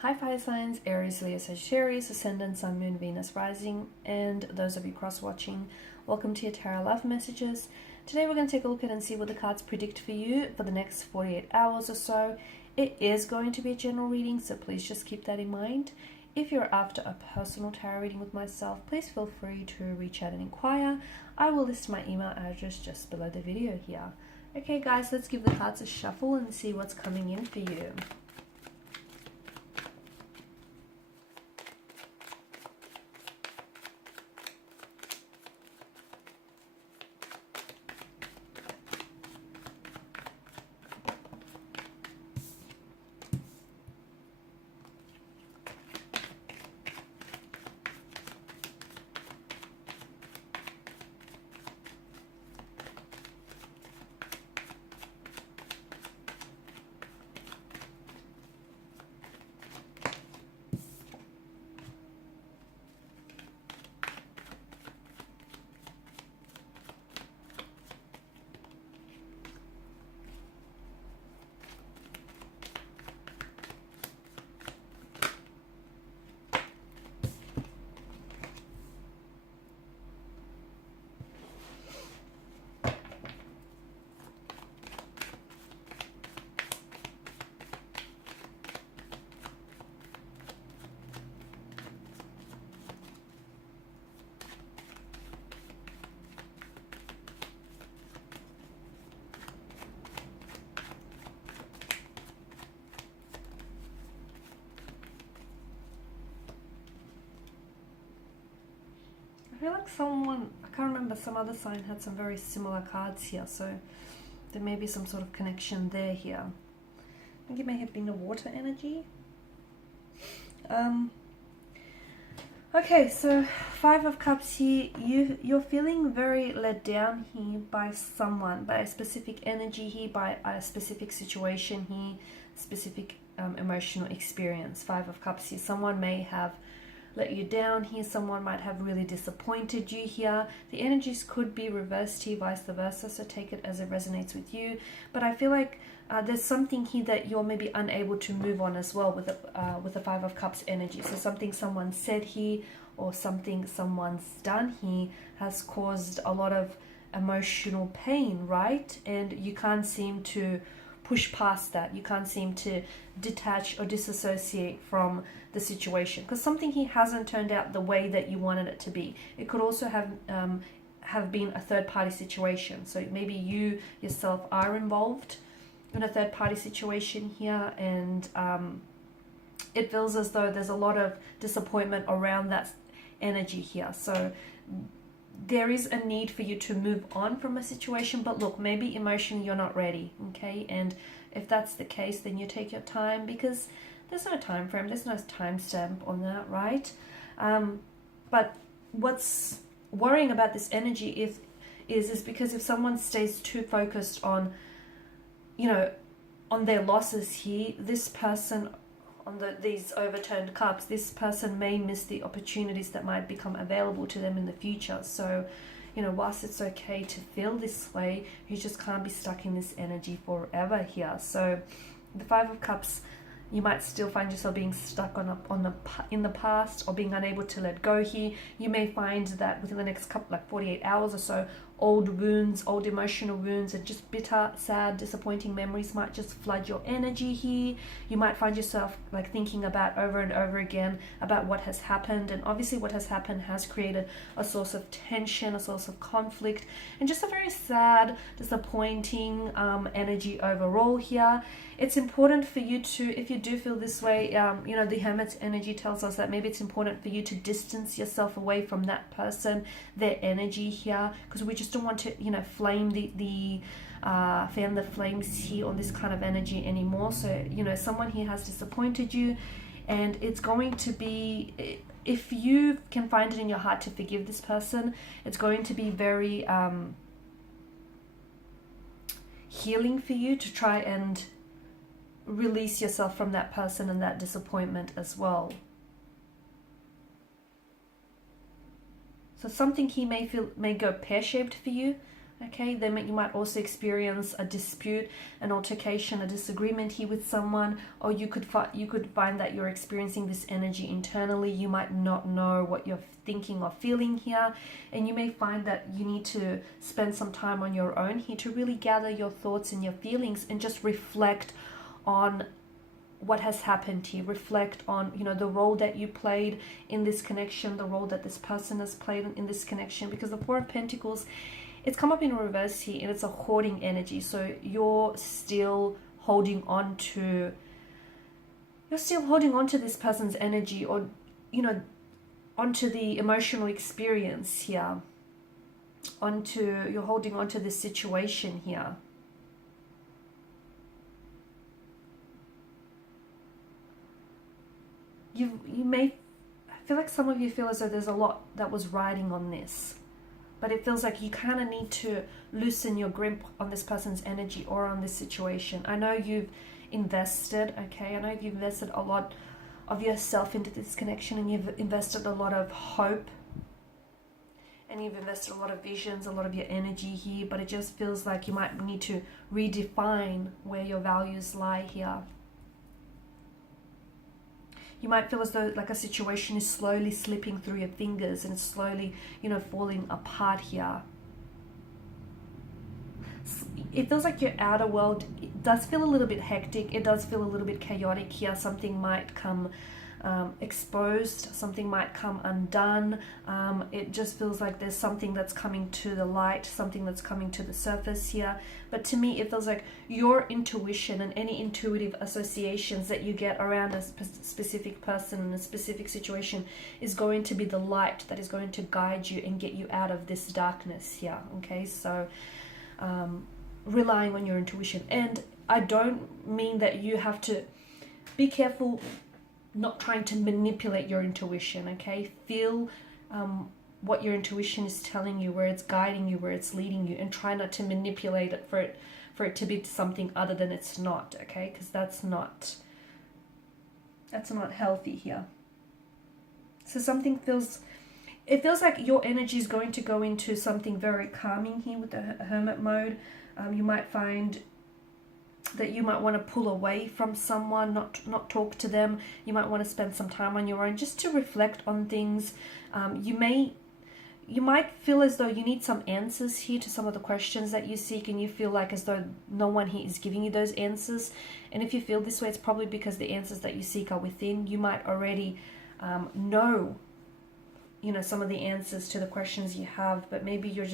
Hi fire signs, Aries, Leo, Sagittarius, Ascendant, Sun, Moon, Venus, Rising, and those of you cross-watching, welcome to your Tarot Love Messages. Today we're going to take a look at and see what the cards predict for you for the next 48 hours or so. It is going to be a general reading, so please just keep that in mind. If you're after a personal tarot reading with myself, please feel free to reach out and inquire. I will list my email address just below the video here. Okay guys, let's give the cards a shuffle and see what's coming in for you. I feel like someone, I can't remember, some other sign had some very similar cards here, so there may be some sort of connection there here. I think it may have been a water energy. Okay, so Five of Cups here, you're feeling very let down here by someone, by a specific energy here, by a specific situation here, specific emotional experience. Five of Cups here, someone may have let you down here, someone might have really disappointed you here. The energies could be reversed here, vice versa, so take it as it resonates with you. But I feel like there's something here that you're maybe unable to move on as well with the Five of Cups energy. So something someone said here or something someone's done here has caused a lot of emotional pain, right? And you can't seem to push past that. You can't seem to detach or disassociate from the situation because something here hasn't turned out the way that you wanted it to be. It could also have been a third-party situation. So maybe you yourself are involved in a third-party situation here, and it feels as though there's a lot of disappointment around that energy here. So there is a need for you to move on from a situation, but look, maybe emotionally you're not ready, okay? And if that's the case, then you take your time because there's no time frame, there's no time stamp on that, right? But what's worrying about this energy is because if someone stays too focused on, you know, on their losses here, this person on these overturned cups, this person may miss the opportunities that might become available to them in the future. So, you know, whilst it's okay to feel this way, you just can't be stuck in this energy forever here. So the Five of Cups, you might still find yourself being stuck in the past or being unable to let go here. You may find that within the next couple, like 48 hours or so, old wounds, old emotional wounds, and just bitter, sad, disappointing memories might just flood your energy here. You might find yourself like thinking about over and over again about what has happened, and obviously what has happened has created a source of tension, a source of conflict, and just a very sad, disappointing energy overall here. It's important for you to, if you do feel this way, you know, the Hermit's energy tells us that maybe it's important for you to distance yourself away from that person, their energy here, because we just don't want to, you know, flame fan the flames here on this kind of energy anymore. So, you know, someone here has disappointed you, and it's going to be, if you can find it in your heart to forgive this person, it's going to be very healing for you to try and release yourself from that person and that disappointment as well. So something here may go pear-shaped for you, Okay, then you might also experience a dispute, an altercation, a disagreement here with someone, or you could find that you're experiencing this energy internally. You might not know what you're thinking or feeling here, and you may find that you need to spend some time on your own here to really gather your thoughts and your feelings and just reflect on what has happened here. Reflect on, you know, the role that you played in this connection, the role that this person has played in this connection, because the Four of Pentacles, it's come up in reverse here, and it's a hoarding energy. So you're still holding on to this person's energy, or, you know, onto the emotional experience here, you're holding on to this situation here. You may, I feel like some of you feel as though there's a lot that was riding on this. But it feels like you kind of need to loosen your grip on this person's energy or on this situation. I know you've invested, okay? I know you've invested a lot of yourself into this connection, and you've invested a lot of hope, and you've invested a lot of visions, a lot of your energy here, but it just feels like you might need to redefine where your values lie here. You might feel as though like a situation is slowly slipping through your fingers, and it's slowly, you know, falling apart here. It feels like your outer world, it does feel a little bit hectic. It does feel a little bit chaotic here. Something might come exposed, something might come undone. It just feels like there's something that's coming to the light, something that's coming to the surface here. But to me, it feels like your intuition and any intuitive associations that you get around a specific person in a specific situation is going to be the light that is going to guide you and get you out of this darkness here. Okay, so relying on your intuition. And I don't mean that you have to be careful not trying to manipulate your intuition, okay? Feel what your intuition is telling you, where it's guiding you, where it's leading you, and try not to manipulate it for it to be something other than it's not, okay? Because that's not healthy here. So it feels like your energy is going to go into something very calming here with the hermit mode. You might find that you might want to pull away from someone, not talk to them. You might want to spend some time on your own just to reflect on things. You might feel as though you need some answers here to some of the questions that you seek, and you feel like as though no one here is giving you those answers. And if you feel this way, it's probably because the answers that you seek are within. You might already know, you know, some of the answers to the questions you have, but maybe you're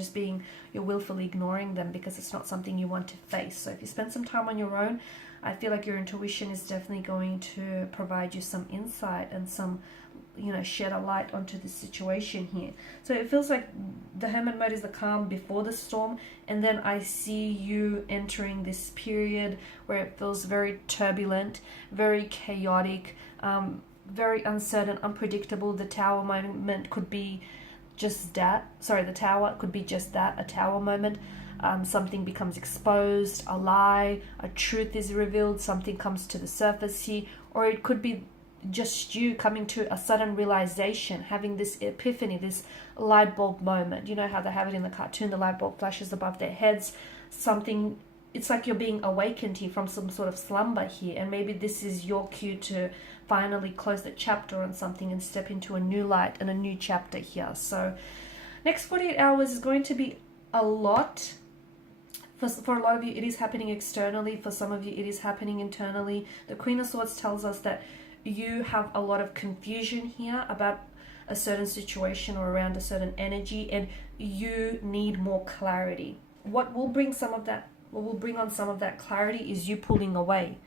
willfully ignoring them because it's not something you want to face. So if you spend some time on your own, I feel like your intuition is definitely going to provide you some insight and some, you know, shed a light onto the situation here. So it feels like the hermit mode is the calm before the storm, and then I see you entering this period where it feels very turbulent, very chaotic, very uncertain, unpredictable. The tower moment could be just that. Sorry, the tower could be just that, a tower moment. Something becomes exposed, a lie, a truth is revealed, something comes to the surface here, or it could be just you coming to a sudden realization, having this epiphany, this light bulb moment. You know how they have it in the cartoon, the light bulb flashes above their heads. Something, it's like you're being awakened here from some sort of slumber here, and maybe this is your cue to finally close the chapter on something and step into a new light and a new chapter here. So next 48 hours is going to be a lot. For a lot of you, it is happening externally. For some of you, it is happening internally. The Queen of Swords tells us that you have a lot of confusion here about a certain situation or around a certain energy, and you need more clarity. What will bring on some of that clarity is you pulling away.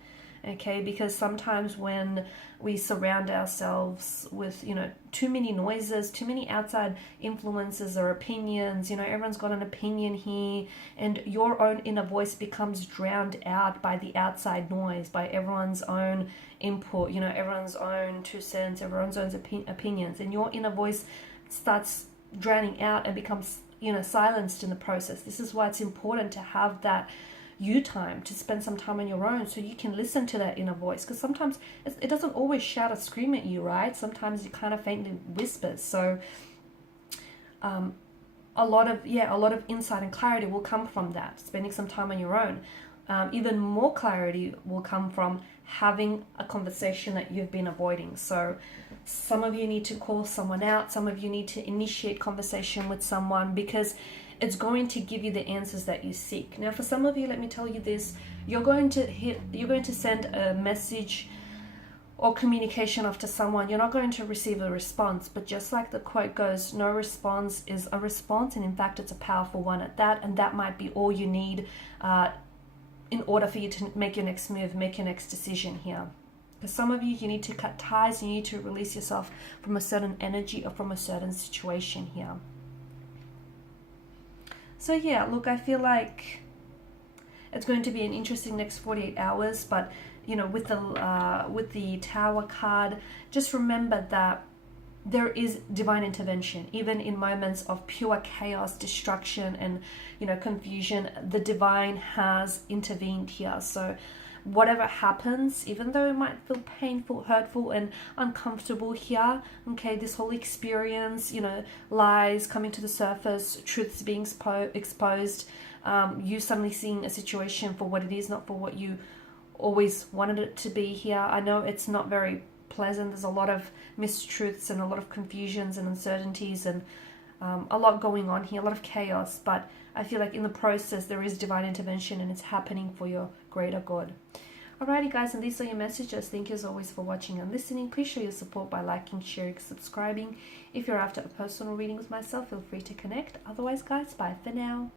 Okay, because sometimes when we surround ourselves with, you know, too many noises, too many outside influences or opinions, you know, everyone's got an opinion here, and your own inner voice becomes drowned out by the outside noise, by everyone's own input, you know, everyone's own 2 cents, everyone's own opinions, and your inner voice starts drowning out and becomes, you know, silenced in the process. This is why it's important to have that you time, to spend some time on your own so you can listen to that inner voice, because sometimes it doesn't always shout or scream at you, right? Sometimes it kind of faintly whispers. So a lot of insight and clarity will come from that, spending some time on your own. Even more clarity will come from having a conversation that you've been avoiding. So some of you need to call someone out, some of you need to initiate conversation with someone, because it's going to give you the answers that you seek. Now, for some of you, let me tell you this, you're going to send a message or communication off to someone. You're not going to receive a response, but just like the quote goes, no response is a response, and in fact it's a powerful one at that, and that might be all you need in order for you to make your next move, make your next decision here. For some of you, you need to cut ties, you need to release yourself from a certain energy or from a certain situation here. So yeah, look, I feel like it's going to be an interesting next 48 hours, but you know, with the Tower card, just remember that there is divine intervention, even in moments of pure chaos, destruction, and you know, confusion. The divine has intervened here. So whatever happens, even though it might feel painful, hurtful, and uncomfortable here, okay, this whole experience, you know, lies coming to the surface, truths being exposed, you suddenly seeing a situation for what it is, not for what you always wanted it to be here. I know it's not very pleasant. There's a lot of mistruths and a lot of confusions and uncertainties, and a lot going on here, a lot of chaos, but I feel like in the process there is divine intervention, and it's happening for your greater good. Alrighty guys, and these are your messages. Thank you as always for watching and listening. Please show your support by liking, sharing, subscribing. If you're after a personal reading with myself, feel free to connect. Otherwise guys, bye for now.